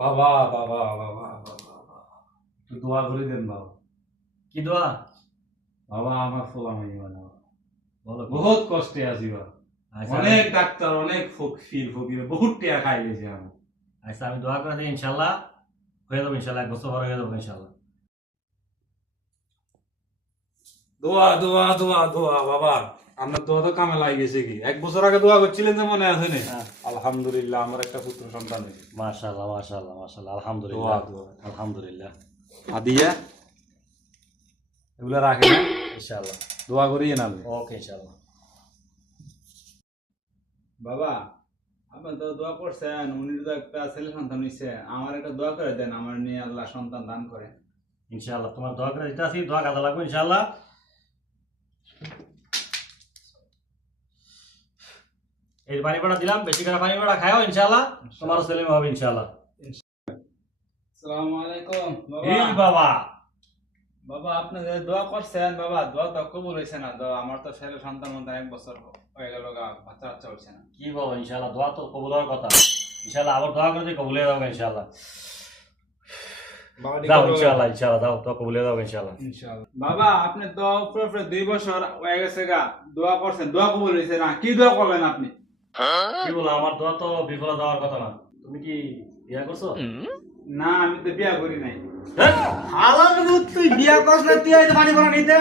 বাবা বাবা বাবা বাবা, একটু দোয়া করে দেন বাবা। কি দোয়া? বাবা আমার ফোলা মাই বাবা, বলো কি? বহুত কষ্টে আছি বাবা। আচ্ছা, অনেক ডাক্তার, অনেক ফকির বহুত টাকা খাই গেছে আমি। আচ্ছা আমি দোয়া করে দিই, ইনশাল্লাহ হয়ে যাবো, ইনশাল্লাহ 1 বছর পরে হয়ে যাবো ইনশাল্লাহ। দোয়া দোয়া দোয়া দোয়া বাবা, আপনার দোয়া তো কামে লাগে গেছে কি? 1 বছর আগে দোয়া করছিলেন যে মনে আছে না? হ্যাঁ। আলহামদুলিল্লাহ আমার একটা পুত্র সন্তান হয়েছে। মাশাআল্লাহ মাশাআল্লাহ মাশাআল্লাহ, দোয়া আলহামদুলিল্লাহ দোয়া আলহামদুলিল্লাহ। আদিয়া এগুলা রাখে না, ইনশাআল্লাহ। দোয়া করিয়ে না আপনি। ওকে ইনশাআল্লাহ। বাবা, আপনি তো দোয়া করছেন, উনি তো একটা ছেলে সন্তান হইছে, আমার একটা দোয়া করে দেন, আমার নিয়ে আল্লাহ সন্তান দান করে। ইনশাআল্লাহ তোমার দোয়া করে দিতে আছি, দোয়া কাজে লাগবে ইনশাআল্লাহ। এই পানি পড়া দিলাম, বেশি করে পানি পড়া খাও ইনশাআল্লাহ, তোমারও ছেলে মেয়ে হবে ইনশাআল্লাহ। আসসালামু আলাইকুম এই বাবা। বাবা, বাবা আপনি যে দোয়া করছেন, বাবা দোয়া তো কবুল হয়েছে না। দোয়া আমার তো ছেলে সন্তান মতো 1 বছর হয়ে গেল, বাচ্চা বাচ্চা হচ্ছে না। কি বলো? ইনশাআল্লাহ দোয়া তো কবুল হওয়ার কথা, ইনশাআল্লাহ আবার দোয়া করে দিয়ে কবুল হয়ে যাবে ইনশাআল্লাহ। যাও ইনশাআল্লাহ, ইনশাআল্লাহ যাও, তো কবুল হয়ে যাবে ইনশাআল্লাহ। ইনশাআল্লাহ। বাবা আপনি তো উপরে 2 বছর হয়ে গেছে গা, দোয়া করছেন, দোয়া কবুল হয়েছে না। কি দোয়া করলেন আপনি? কি বলো, আমার দোয়া তো বিফলে যাওয়ার কথা না। তুমি কি বিয়া করছো? না আমি তো বিয়া করি নাই। হ্যাঁ? হালাল তুই বিয়া করছ না, তুই এই পানি ভরা নিতে